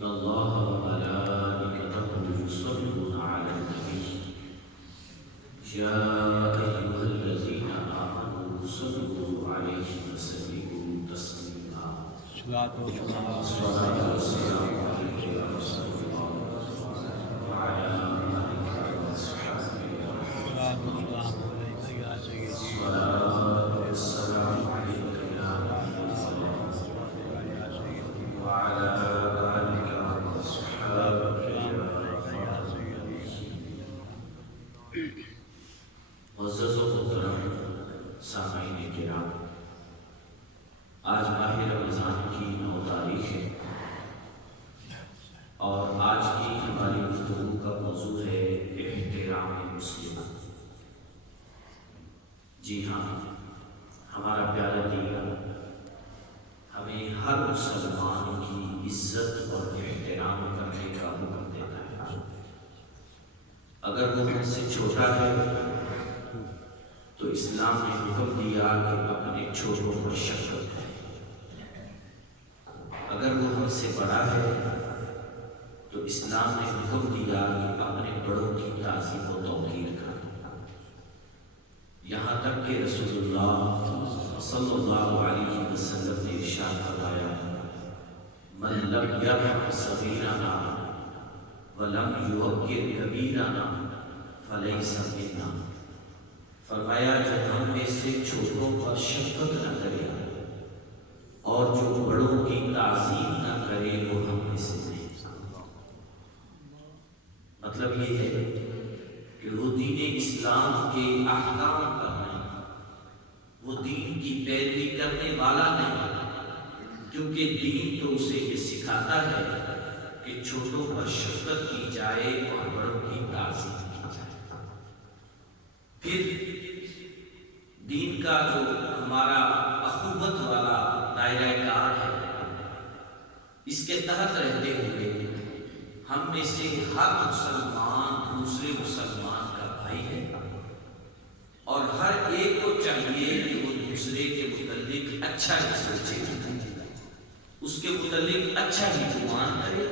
إن الله وملائكته يصلون على النبي يا أيها الذين آمنوا صلوا عليه وسلموا تسليما. الصلاة والسلام عليك يا رسول الله وعلى آلك وأصحابك يا رسول الله. الصلاة والسلام عليك يا نبي الله وعلى آلك وأصحابك يا رسول الله. معزز و محترم سامعین کرام، آج ماہ رمضان کی 9 تاریخ ہے اور آج کی ہماری گفتگو کا موضوع ہے احترام مسلم۔ جی ہاں، ہمارا پیارا دین ہمیں ہر مسلمان کی عزت اور احترام کرنے کا حکم دیتا ہے۔ اگر وہ ہم سے چھوٹا ہے تو اسلام نے حکم دیا کہ اپنے چھوٹوں پر شفقت کرے، اگر وہ ہم سے بڑا ہے تو اسلام نے حکم دیا کہ اپنے بڑوں کی تعظیم و توقیر کرے۔ یہاں تک کہ رسول اللہ صلی اللہ علیہ وسلم نے ارشاد فرمایا، من لم یرحم صغیرنا ولم یوقر کبیرنا فلیس منا۔ فرمایا جب ہم میں سے چھوٹوں پر شفقت نہ کرے اور جو بڑوں کی تعظیم نہ کرے وہ ہم میں سے نہیں۔ مطلب یہ ہے کہ وہ دین اسلام کے احکام پر نہیں، وہ دین کی پیروی کرنے والا نہیں، کیونکہ دین تو اسے یہ سکھاتا ہے کہ چھوٹوں پر شفقت کی جائے اور بڑوں کی تعظیم کی جائے۔ پھر دین کا جو ہمارا اخوت والا دائرہ کار ہے، اس کے تحت رہتے ہوئے ہم میں سے ہر مسلمان دوسرے مسلمان کا بھائی ہے اور ہر ایک کو چاہیے کہ وہ دوسرے کے متعلق اچھا ہی سوچے، اس کے متعلق اچھا ہی گمان کرے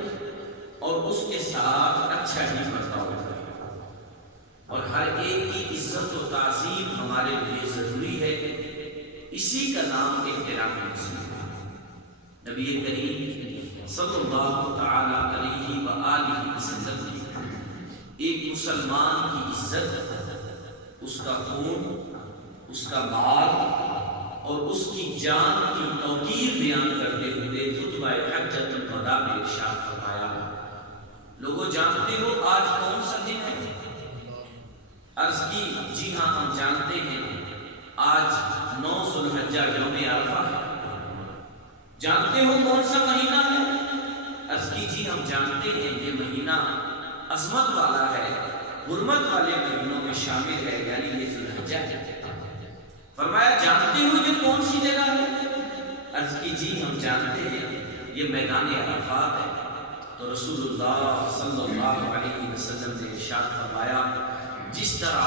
اور اس کے ساتھ اچھا ہی برتاؤ کرے، اور ہر ایک کی عزت و تعظیم ہمارے لیے ضروری ہے۔ اسی کا نام احترام مسلم ہے۔ نبی کریم صلی اللہ تعالی علیہ وآلہ وسلم نے ایک مسلمان کی عزت، اس کا خون، اس کا مال اور اس کی جان کی توقیر بیان کرتے ہوئے خطبہ حجۃ الوداع میں ارشاد فرمایا، لوگوں جانتے ہو آج کون سا دن ہے؟ عرض کی جی ہاں ہم جانتے ہیں، آج 9 ذو الحجہ یوم عرفہ ہے۔ جانتے ہو کون سا مہینہ ہے؟ عرض کی جی ہم جانتے ہیں یہ مہینہ عظمت والا ہے، حرمت والے مہینوں میں شامل ہے، یعنی یہ ذو الحجہ ہے۔ فرمایا جانتے ہو یہ کون سی جگہ ہے؟ عرض کی جی ہم جانتے ہیں یہ میدان عرفات ہے۔ تو رسول اللہ صلی اللہ علیہ وسلم نے ارشاد فرمایا، جس طرح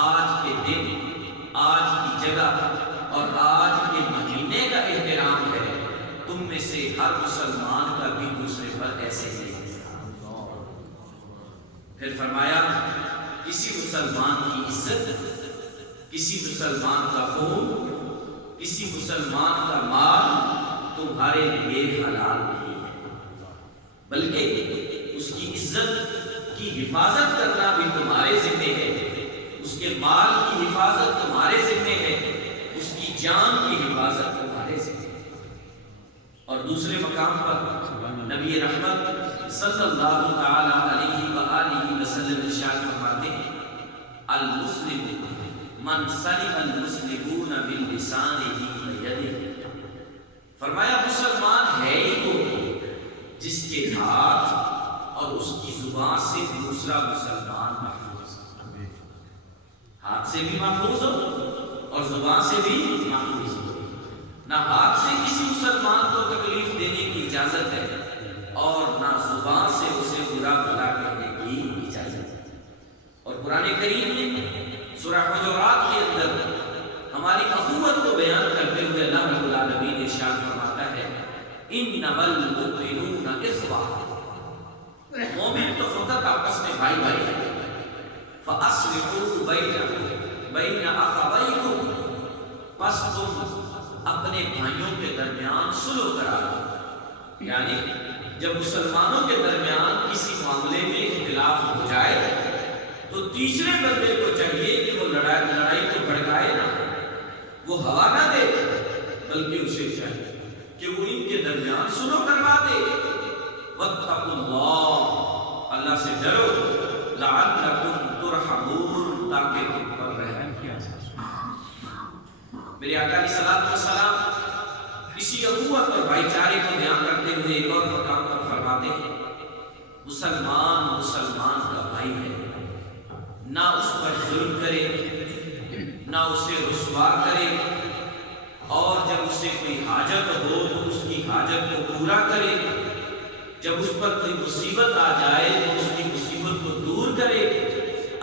آج کے دن، آج کی جگہ اور آج کے مہینے کا احترام ہے، تم میں سے ہر مسلمان کا بھی دوسرے پر ایسے ہی ہے۔ پھر فرمایا کسی مسلمان کی عزت، کسی مسلمان کا خون، کسی مسلمان کا مال تمہارے لیے حلال نہیں ہے، بلکہ اس کی عزت کی حفاظت کرنا بھی تمہارے ذمہ ہے، اس کے مال کی حفاظت تمہارے ذمہ ہے، اس کی جان کی حفاظت تمہارے ذمہ ہے۔ اور دوسرے مقام پر نبی رحمت صلی اللہ تعالی علیہ وآلہ وسلم ارشاد فرماتے ہیں، المسلم من سلم المسلمون من لسانہ ویدہ۔ فرمایا مسلمان ہے ہی وہ جس کے ہاتھ اور اس کی زبان سے دوسرا مسلمان محفوظ ہو، ہاتھ سے بھی محفوظ ہو اور زبان سے بھی محفوظ ہو۔ نہ ہاتھ سے کسی مسلمان کو تکلیف دینے کی اجازت ہے اور نہ زبان سے اسے برا بھلا کہنے کی اجازت ہے۔ اور قرآن کریم نے سورہ حجرات کے اندر ہماری اخوت کو بیان کرتے ہوئے اللہ رب العالمین ارشاد فرماتا ہے، ان انما المؤمنون اخوہ، مومن تو فقط آپس میں بھائی بھائی ہیں۔ فاصلحوا بین اخویکم، پس تم اپنے بھائیوں کے درمیان صلح کرا دو۔ یعنی جب مسلمانوں کے درمیان کسی معاملے میں اختلاف ہو جائے تو تیسرے بندے کو چاہیے کہ وہ لڑائی کو بھڑکائے نہ، وہ ہوا نہ دے، بلکہ اسے چاہیے کہ وہ ان کے درمیان صلح کروا دے۔ واتقوا اللہ، اللہ سے ڈرو، لعلکم ترحمون، تاکہ تم پر رحم کیا جائے۔ میرے آقا علیہ الصلوۃ والسلام اسی اخوت اور بھائی چارے کو بیان کرتے ہوئے ایک اور مقام پر فرماتے ہیں، مسلمان مسلمان کا بھائی ہے، نہ اس پر ظلم کرے، نہ اسے رسوا کرے، اور جب اسے کوئی حاجت ہو تو اس کی حاجت کو پورا کرے، جب اس پر کوئی مصیبت آ جائے تو اس کی مصیبت کو دور کرے۔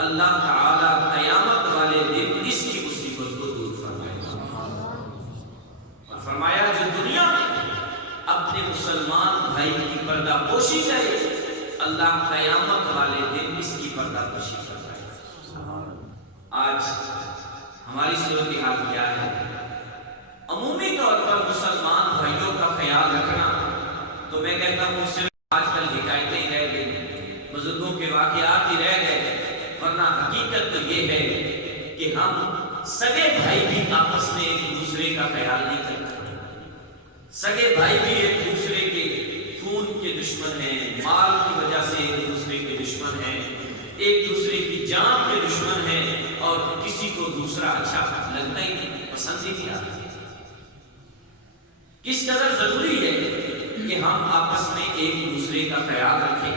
اللہ تعالیٰ قیامت والے دن اس کی مصیبت کو دور فرمائے گا۔ اور فرمایا جو دنیا میں اپنے مسلمان بھائی کی پردہ پوشی کرے، اللہ قیامت والے دن اس کی پردہ پوشی فرمائے گا۔ آج ہماری صورتحال کیا ہے؟ عمومی طور پر مسلمان بھائیوں کا خیال رکھنا تو میں کہتا ہوں صرف آج کل حکایتیں ہی رہ گئی، بزرگوں کے واقعات ہی رہ گئے، ورنہ حقیقت تو یہ ہے کہ ہم سگے بھائی بھی آپس میں ایک دوسرے کا خیال نہیں کرتے، سگے بھائی بھی ایک دوسرے کے خون کے دشمن ہیں، مال کی وجہ سے ایک دوسرے کے دشمن ہیں، ایک دوسرے کی جان کے دشمن ہیں، اور کسی کو دوسرا اچھا لگتا ہی نہیں، پسند ہی نہیں آتا۔ کس قدر ضروری ہے کہ ہم آپس میں ایک دوسرے کا خیال رکھیں،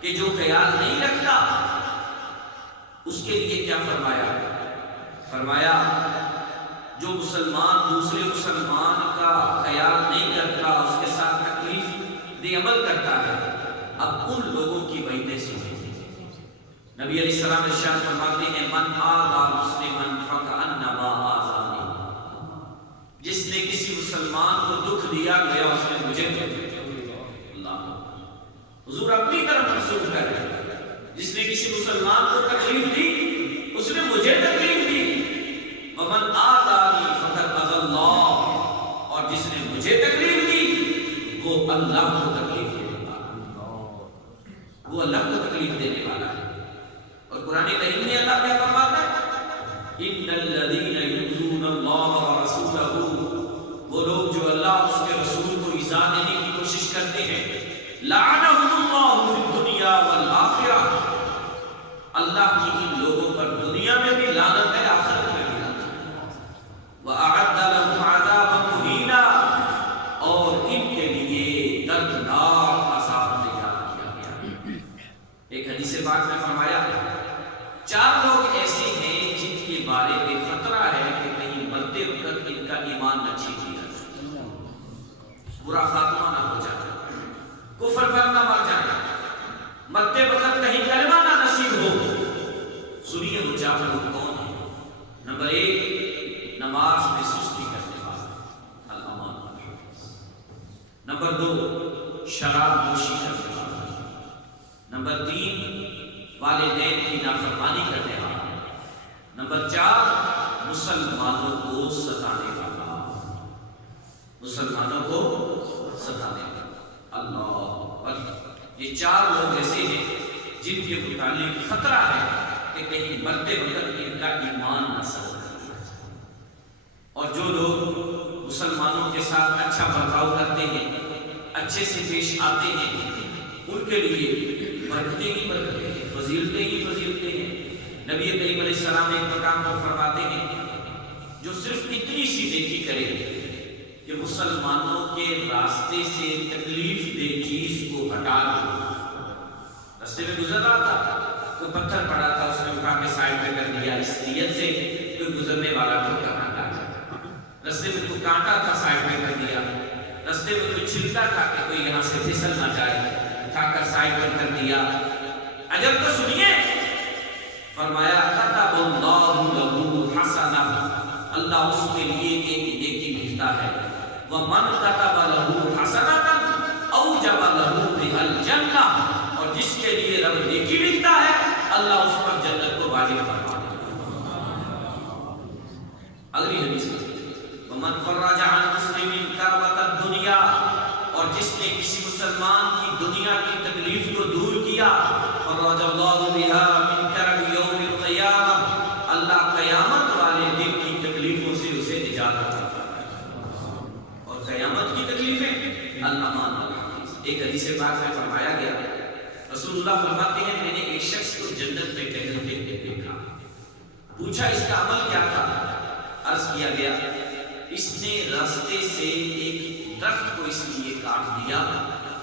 کہ جو خیال نہیں رکھتا اس کے لیے کیا فرمایا؟ فرمایا جو مسلمان دوسرے مسلمان کا خیال نہیں کرتا، اس کے ساتھ تکلیف دے عمل کرتا ہے، اب ان لوگوں کی وعیدیں سنیں۔ نبی علیہ السلام ارشاد فرماتے ہیں، من آذا مسلما فکأنما آذانی، جس نے کسی مسلمان کو دکھ دیا گیا اس نے مجھے دکھ دیا۔ اللہ حضور اپنی طرف منسوخ کر رہے ہیں، جس نے کسی مسلمان کو تکلیف دی اس نے مجھے تکلیف دی۔ ومن آذانی فقد اذی اللہ، اور جس نے مجھے تکلیف دی وہ اللہ کو تکلیف دینے والا، وہ اللہ کو تکلیف دینے والا ہے۔ اور قرآن کریم میں اللہ کیا فرماتا ہے؟ ان الذین یؤذون اللہ ورسولہ، وہ لوگ جو اللہ اس کے رسول کو ایذا دینے کی کوشش کرتے ہیں، لعنہم اللہ فی الدنیا والآخرہ، اللہ کی ان لوگوں پر دنیا میں بھی لعنت ہے، آخرت میں بھی لعنت ہے۔ وأعد لهم عذابا مہینا، اور ان کے لیے دردناک عذاب تیار کیا گیا۔ ایک حدیث پاک میں فرمایا، چار لوگ ایسے ہیں جن کے بارے میں خطرہ ہے کہ کہیں مرتے وقت ان کا ایمان نہ چھین لیا جائے، برا خاتمہ نہ ہو جائے، کفر پر نہ مر جائے، مرتے وقت کہیں کلمہ نہ نصیب ہو۔ سنیے وہ چار لوگ کون ہیں؟ نمبر ایک، نماز میں سستی کرنے والا، الامان والحفظ۔ نمبر دو، شراب نوشی کرنے والا۔ نمبر تین، والدین کی نافرمانی کرنے والا۔ نمبر چار، مسلمانوں کو ستانے والا، مسلمانوں کو ستانے والا۔ اللہ اکبر، یہ چار لوگ ایسے ہیں جن کے متعلق خطرہ ہے کہ کہیں مرتے وقت ان کا ایمان نہ سلب کر دیا جائے۔ اور جو لوگ مسلمانوں کے ساتھ اچھا برتاؤ کرتے ہیں، اچھے سے پیش آتے ہیں، ان کے لیے برکتیں ہی برکتیں ہیں، فضیلتیں ہی فضیلتیں ہیں۔ نبی کریم علیہ السلام ایک مقام پر فرماتے ہیں، جو صرف اتنی سی نیکی کرے کہ مسلمانوں کے راستے سے تکلیف دہ چیز کو ہٹا دے۔ راستے میں گزر رہا تھا، کوئی پتھر پڑا تھا، اس نے اٹھا کے سائڈ میں کر دیا، اس نیت سے کوئی گزرنے والا ٹھوکر نہ کھا جائے۔ راستے میں کوئی کانٹا تھا، سائڈ میں کر دیا۔ راستے میں کوئی چھلکا تھا کہ کوئی یہاں سے پھسل نہ جائے، اٹھا کر سائڈ میں کر دیا۔ عجب تو سنیے، فرمایا کتب اللہ لہ حسنہ، اللہ اس کے لیے ایک نیکی لکھتا ہے۔ ومن کتب لہ حسنۃ نے کسی مسلمان کی دنیا کی تکلیف کو دور کیا، فرج اللہ بہا من کرب یوم القیامہ، اللہ قیامت والے دن کی تکلیفوں سے اسے نجات عطا فرمائے۔ اور قیامت کی تکلیفیں الامان والحفیظ۔ ایک حدیث پاک میں فرمایا گیا، رسول اللہ فرماتے ہیں میں نے ایک شخص کو جنت میں ٹہلتے ہوئے دیکھا، پوچھا اس کا عمل کیا تھا؟ عرض کیا گیا اس نے راستے سے ایک درخت کو اس لیے کاٹ دیا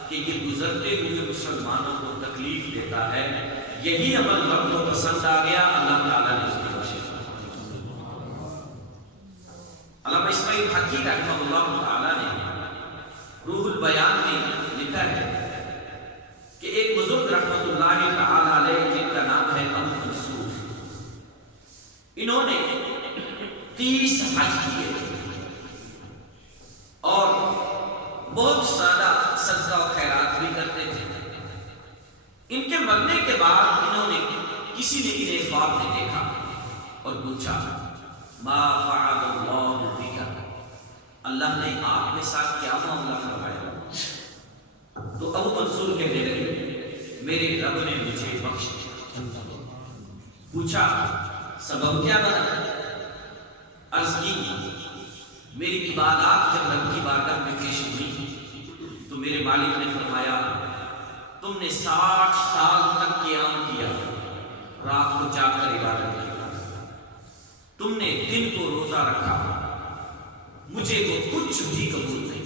کہ یہ گزرتے ہوئے مسلمانوں کو تکلیف دیتا ہے، یہی عمل رب کو پسند آ گیا، اللہ تعالیٰ نے اس کی بخشش۔ علامہ اسماعیل حقی رحمہ اللہ تعالیٰ نے روح البیان میں لکھا ہے کہ ایک بزرگ رحمۃ اللہ تعالیٰ علیہ جن کا نام ہے ابو منصور، انہوں نے 30 حج کیے اور بہت سارا صدقہ و خیرات بھی کرتے تھے۔ ان کے مرنے کے بعد انہوں نے کسی نے انہیں خواب میں دیکھا اور پوچھا ما فعل اللہ بک، اللہ نے آپ کے ساتھ کیا معاملہ فرمایا؟ تو ابو منصور کہنے لگے میرے رب نے مجھے بخش دیا۔ پوچھا سبب کیا بنا؟ عرض کی میری عبادات جب رب کی بارگاہ میں پیش ہوئی تو میرے مالک نے فرمایا تم نے 60 سال تک قیام کیا، رات کو جاگ کر عبادت کی، تم نے دن کو روزہ رکھا، مجھے وہ کچھ بھی قبول نہیں،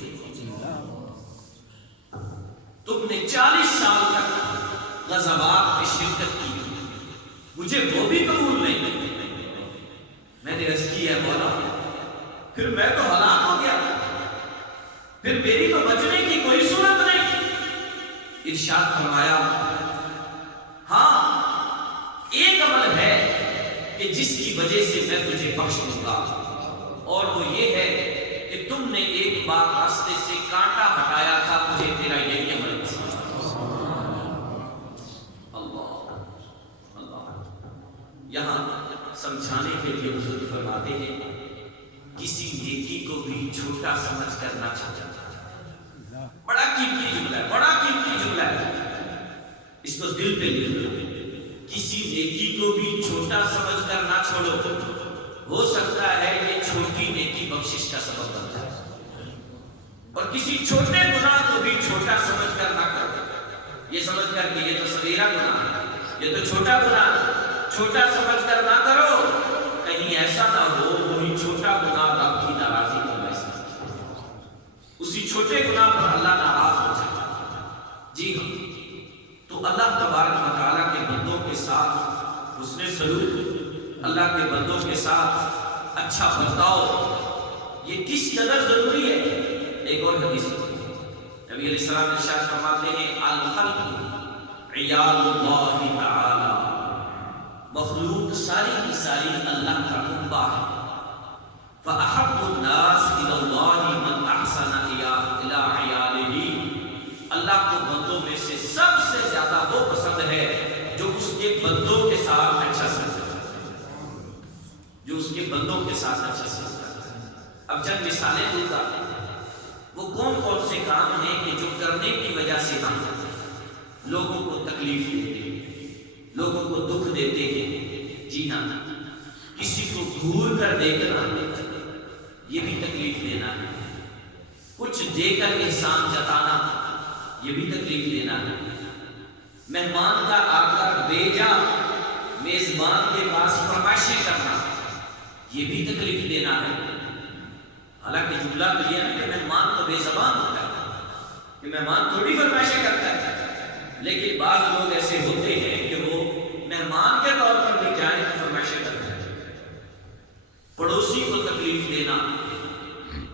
تم نے 40 سال تک غزوات میں شرکت کی، مجھے وہ بھی قبول نہیں۔ میں نے عرض کی ہے مولا پھر میں تو ہلاک ہو گیا، پھر میری تو بچنے کی کوئی صورت نہیں۔ ارشاد فرمایا ہاں ایک عمل ہے کہ جس کی وجہ سے میں تجھے بخش دوں گا، اور وہ یہ ہے کہ تم نے ایک بار راستے سے کانٹا ہٹایا تھا، مجھے تیرا یہی عمل پسند۔ اللہ اللہ، یہاں سمجھانے کے لیے بزرگ فرماتے ہیں کسی نیکی کو بھی چھوٹا سمجھ کر نہ چھوڑا۔ بڑا قیمتی جملہ ہے، بڑا قیمتی جملہ ہے، اس کو دل پہ لکھ لو۔ کسی نیکی کو بھی چھوٹا سمجھ کر نہ چھوڑو، ہو سکتا ہے یہ چھوٹی نیکی بخشش کا سبب بن جائے۔ اور کسی چھوٹے گناہ کو بھی چھوٹا سمجھ کر نہ کرو، یہ سمجھ کر کہ یہ تو صغیرہ گناہ ہے، یہ تو چھوٹا گناہ ہے، چھوٹا سمجھ کر نہ کرو، کہیں ایسا نہ ہو وہی چھوٹا گناہ رب کی ناراضی کا باعث بنے، اسی چھوٹے گناہ پر اللہ ناراض ہو جائے۔ جی ہاں، تو اللہ تبارک و تعالیٰ کے بندوں کے ساتھ حسن سلوک، اللہ کے بندوں کے ساتھ اچھا برتاؤ، یہ کس قدر ضروری ہے۔ ایک اور حدیث نبی علیہ السلام ارشاد فرماتے ہیں الخلق عیال اللہ تعالی، مخلوق ساری کی ساری اللہ کا کنبہ ہے۔ فَأَحَبُّ النَّاسِ إِلَى اللَّهِ مَنْ أَحْسَنَ إِلَىٰ عِيَالِهِ، اللہ کو بندوں میں سے سب سے زیادہ وہ پسند ہے جو اس کے بندوں کے ساتھ اچھا سلوک کرتا ہے، جو اس کے بندوں کے ساتھ اچھا سلوک کرتا ہے۔ اب چند مثالیں دوں گا، وہ کون کون سے کام ہیں کہ جو کرنے کی وجہ سے ہم لوگوں کو تکلیف دیتے ہیں، لوگوں کو دکھ دیتے ہیں۔ جی ہاں، کسی کو گھور کر دیکھنا یہ بھی تکلیف دینا ہے، کچھ دے کر احسان جتانا یہ بھی تکلیف دینا ہے، مہمان کا آ کر بے جا میزبان کے پاس فرمائشیں کرنا یہ بھی تکلیف دینا ہے۔ حالانکہ جملہ تو یہ ہے کہ مہمان تو بے زبان ہوتا ہے، کہ مہمان تھوڑی فرمائشیں کرتا ہے، لیکن بعض لوگ ایسے ہوتے ہیں کہ وہ مہمان کے طور پر بھی جائیں تو فرمائشیں کرتے ہیں۔ پڑوسی کو تکلیف دینا،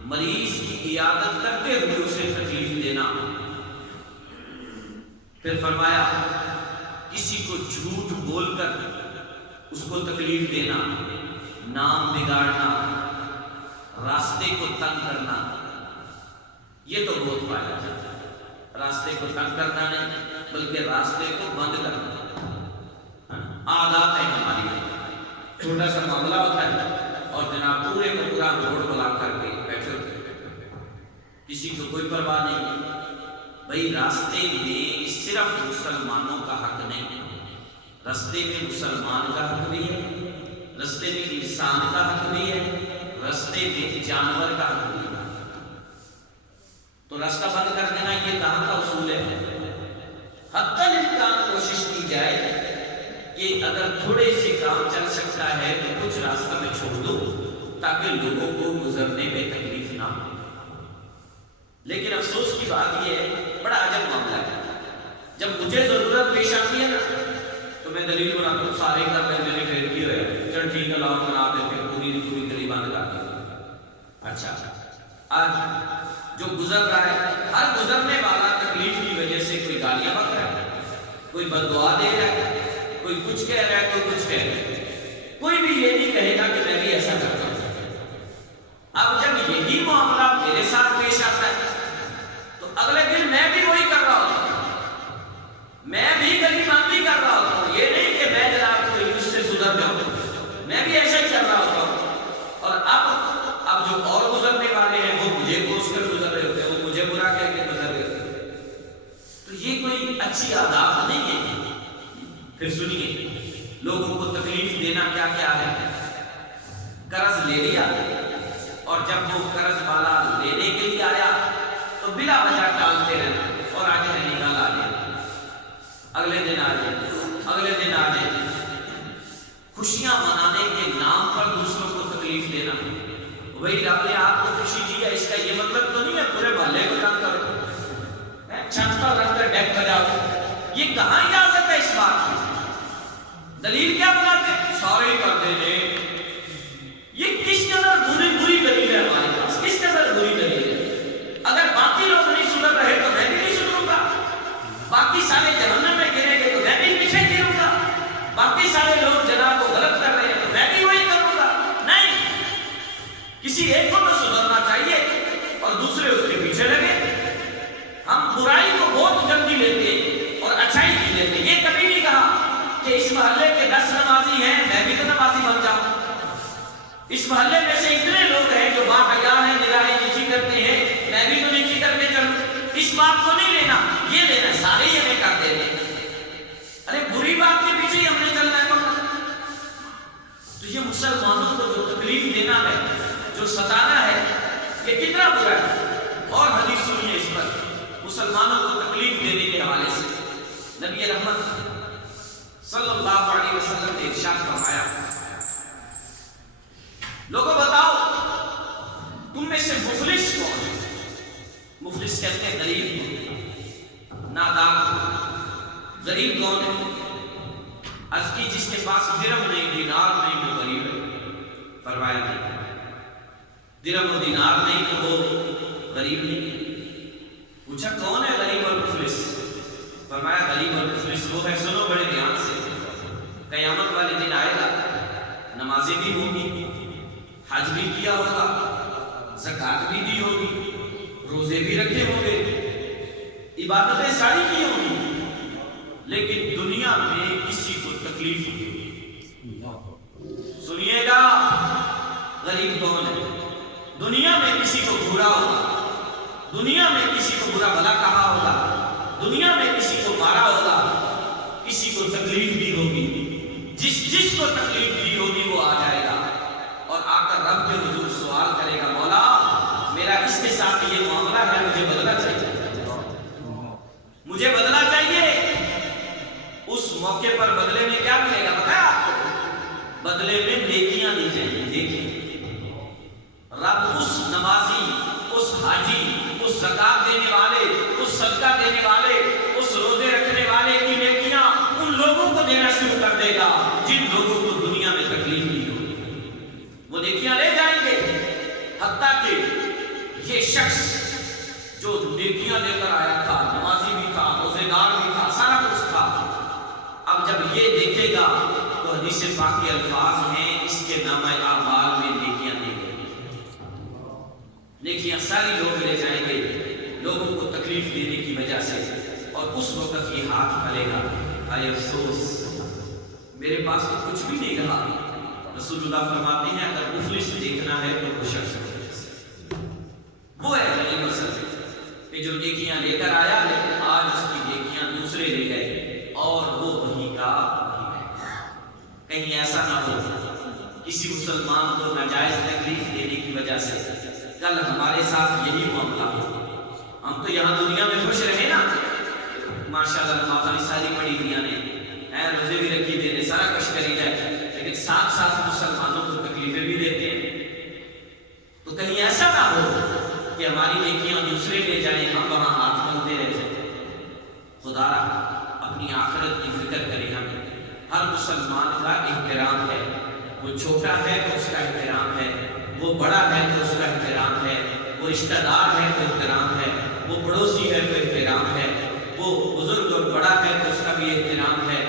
مریض کی عیادت کرتے ہوئے اسے تکلیف دینا۔ پھر فرمایا کسی کو جھوٹ بول کر اس کو تکلیف دینا، نام بگاڑنا، راستے کو تنگ کرنا، یہ تو بہت پایا جاتا ہے۔ راستے کو تنگ کرنا نہیں بلکہ راستے کو بند کرنا عادات ہے ہماری۔ چھوٹا سا معاملہ ہوتا ہے اور جناب پورے کو پورا روڈ بلاک کر کے بیٹھے ہوتے ہیں، کسی کو کوئی پرواہ نہیں، بھئی راستے میں صرف مسلمانوں کا حق نہیں، راستے میں مسلمان کا حق بھی ہے، راستے میں انسان کا حق بھی ہے، راستے میں جانور کا حق بھی ہے۔ تو راستہ بند کر دینا یہ کہاں کا اصول ہے؟ حتی الامکان کوشش کی جائے کہ اگر تھوڑے سے کام چل سکتا ہے تو کچھ راستہ میں چھوڑ دو تاکہ لوگوں کو گزرنے میں تکلیف نہ ہو۔ لیکن افسوس کی بات یہ ہے، بڑا عجب معاملہ ہے، جب مجھے ضرورت پیش آتی ہے نا تو میں دلیل بناتا ہوں سارے کر لیں، میرے پھر کی ہوئے چل ٹھیک ہے لاؤ بنا دیتے پوری گلی بند کر دیں۔ اچھا آج جو گزر رہا ہے، ہر گزرنے والا تکلیف کی وجہ سے کوئی گالیاں بک رہا ہے، کوئی بد دعا دے رہا ہے، کوئی کچھ کہہ رہا ہے، کوئی کچھ کہہ رہا ہے، کوئی بھی یہ نہیں کہے گا کہ میں بھی ایسا کرتا ہوں۔ اب جب یہی معاملہ میرے ساتھ پیش آتا ہے تو اگلے دن میں بھی وہی کر رہا ہوتا ہوں، میں بھی گلی بندی کر رہا ہوتا ہوں۔ یہ نہیں کہ میں جناب کوئی اس سے سدھر جاؤں، میں بھی ایسا ہی کر رہا ہوتا ہوں۔ اور اب جو اور گزرنے والے ہیں وہ مجھے کوس کر گزر رہے ہوتے ہیں، وہ مجھے برا کہہ کے گزر رہے ہوتے ہیں۔ تو یہ کوئی اچھی عادات نہیں ہے۔ پھر سنیے، لوگوں کو تکلیف دینا کیا کیا ہے؟ قرض لے لیا اور جب وہ قرض والا لینے کے لیے آیا تو بلا وجہ ٹالتے رہے اور آگے نہیں نکال آ جائے، اگلے دن آ جائے، اگلے دن آ جائے۔ خوشیاں منانے کے نام پر دوسروں کو تکلیف دینا، وہی رب نے آپ کو خوشی دی ہے، اس کا یہ مطلب تو نہیں ہے پورے محلے کو تنگ کرو، چھت پر رکھ کر ڈیک بجاؤ۔ یہ کہاں اجازت ہے اس بات کی؟ دلیل کیا بناتے ہیں؟ سارے کرتے ہیں۔ یہ کس قدر بری دلیل ہے ہمارے پاس، کس قدر بری دلیل ہے؟ اگر باقی لوگ نہیں سدھر رہے تو میں بھی نہیں سدھروں گا، باقی سارے جہنم میں گریں گے تو میں بھی پیچھے گروں گا، باقی سارے لوگ جناب کو غلط کر رہے ہیں تو میں بھی وہی کروں گا۔ نہیں، کسی ایک کو تو سدھرنا چاہیے اور دوسرے اس کے پیچھے لگے۔ ہم برائی کو بہت جلدی لیتے ہیں اور اچھائی نہیں لیتے۔ یہ کبھی نہیں کہا کہ اس محلے کے 10 نمازی ہیں میں بھی تو نمازی بن جاؤں، اس محلے میں سے اتنے لوگ ہیں جو باحیا ہیں، نگاہیں نیچی کرتے ہیں، میں بھی تو نیچی کر کے چلوں۔ اس بات کو نہیں لینا، یہ لینا سارے ہی ہمیں کر دیتے ہیں۔ ارے بری بات کے پیچھے ہی ہم نے چلنا ہے۔ تو یہ مسلمانوں کو جو تکلیف دینا ہے، جو ستانا ہے، یہ کتنا برا ہے۔ اور حدیث سنیے اس پر، مسلمانوں کو تکلیف دینے کے حوالے سے نبی رحمت صلی اللہ علیہ وسلم نے ارشاد فرمایا، لوگوں بتاؤ تم میں سے مفلس کون ہے؟ مفلس کہتے ہیں غریب کو، نادار۔ غریب کون ہے؟ عرض کی جس کے پاس درہم نہیں، دینار نہیں، وہ غریب ہے۔ فرمایا نہیں، درہم و دینار نہیں تو وہ غریب نہیں۔ پوچھا کون ہے غریب اور مفلس؟ فرمایا غریب اور مفلس وہ ہے، سنو بڑے دھیان سے، قیامت والے دن آئے گا، نمازیں بھی ہوں گی، حج بھی کیا ہوگا، زکوٰۃ بھی دی ہوگی، روزے بھی رکھے ہوں گے، عبادتیں ساری کی ہوں گی، لیکن دنیا میں کسی کو تکلیف ہوگی۔ سنیے گا، غریب کون ہے؟ دنیا میں کسی کو برا ہوگا، دنیا میں کسی کو برا بھلا کہا ہوگا، دنیا میں کسی کو مارا ہوگا، کسی کو تکلیف دی ہوگی۔ جس کو تکلیف دی ہوگی وہ آ جائے گا اور آ کر رب کے حضور سوال کرے گا، مولا میرا اس کے ساتھ یہ معاملہ ہے، مجھے بدلنا چاہیے، مجھے بدلنا چاہیے۔ اس موقع پر بدلے میں کیا ملے گا پتہ ہے آپ کو؟ بدلے میں نیکیاں دی جائیں گی، دیکھیں رب اس نمازی، اس حاجی، اس زکات دینے والے، اس صدقہ دینے والے، اس روزے رکھنے والے کی نیکیاں ان لوگوں کو دینا شروع کر دے گا جن لوگوں کو دنیا میں تکلیف دی ہوگی۔ وہ نیکیاں لے جائیں گے، حتیٰ کہ یہ شخص جو نیکیاں لے کر آیا تھا، نمازی بھی تھا، روزے دار بھی تھا، سارا کچھ تھا، اب جب یہ دیکھے گا تو حدیث پاک کے الفاظ ہیں اس کے نامہ اعمال میں نیکیاں نہیں گئی، نیکیاں ساری لوگ لے جائیں گے لوگوں کو تکلیف دینے کی وجہ سے، اور اس وقت یہ ہاتھ پھلے گا، آئے افسوس میرے پاس تو کچھ بھی نہیں رہا۔ رسول اللہ فرماتے ہیں اگر مفلس دیکھنا ہے تو وہ شخص وہ ہے غریب اصل کہ جو نیکیاں لے کر آیا لیکن کسی مسلمان کو ناجائز تکلیف دینے کی وجہ سے کل ہمارے ساتھ یہی معاملہ ہو. ہم تو یہاں دنیا میں خوش رہے نا، ماشاءاللہ نمازیں ساری پڑھی دیا نے، روزے بھی رکھی دینے، سارا کچھ کری جائے، لیکن ساتھ ساتھ مسلمانوں کو تکلیفیں بھی دیتے ہیں. تو کہیں ایسا نہ ہو کہ ہماری نیکیاں دوسرے لے جائیں، ہم وہاں ہاتھ بندھتے رہ جائیں. خدا اپنی آخرت کی فکر کرے. ہمیں ہر مسلمان کا احترام ہے، وہ چھوٹا ہے تو اس کا احترام ہے، وہ بڑا ہے تو اس کا احترام ہے، وہ رشتہ دار ہے تو احترام ہے، وہ پڑوسی ہے تو احترام ہے، وہ بزرگ اور بڑا ہے تو اس کا بھی احترام ہے،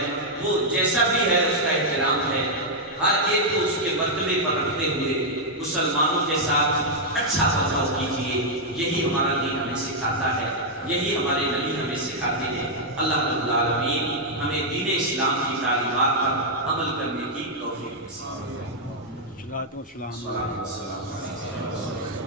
وہ جیسا بھی ہے اس کا احترام ہے. ہر ایک کو اس کے مرتبے پر رکھتے ہوئے مسلمانوں کے ساتھ اچھا برتاؤ کیجیے. یہی ہمارا دین ہمیں سکھاتا ہے، یہی ہمارے نبی ہمیں سکھاتے ہیں. اللہ رب العالمین ہمیں دین اسلام کی تعلیمات پر عمل کرنے کی توفیق نصیب فرمائے.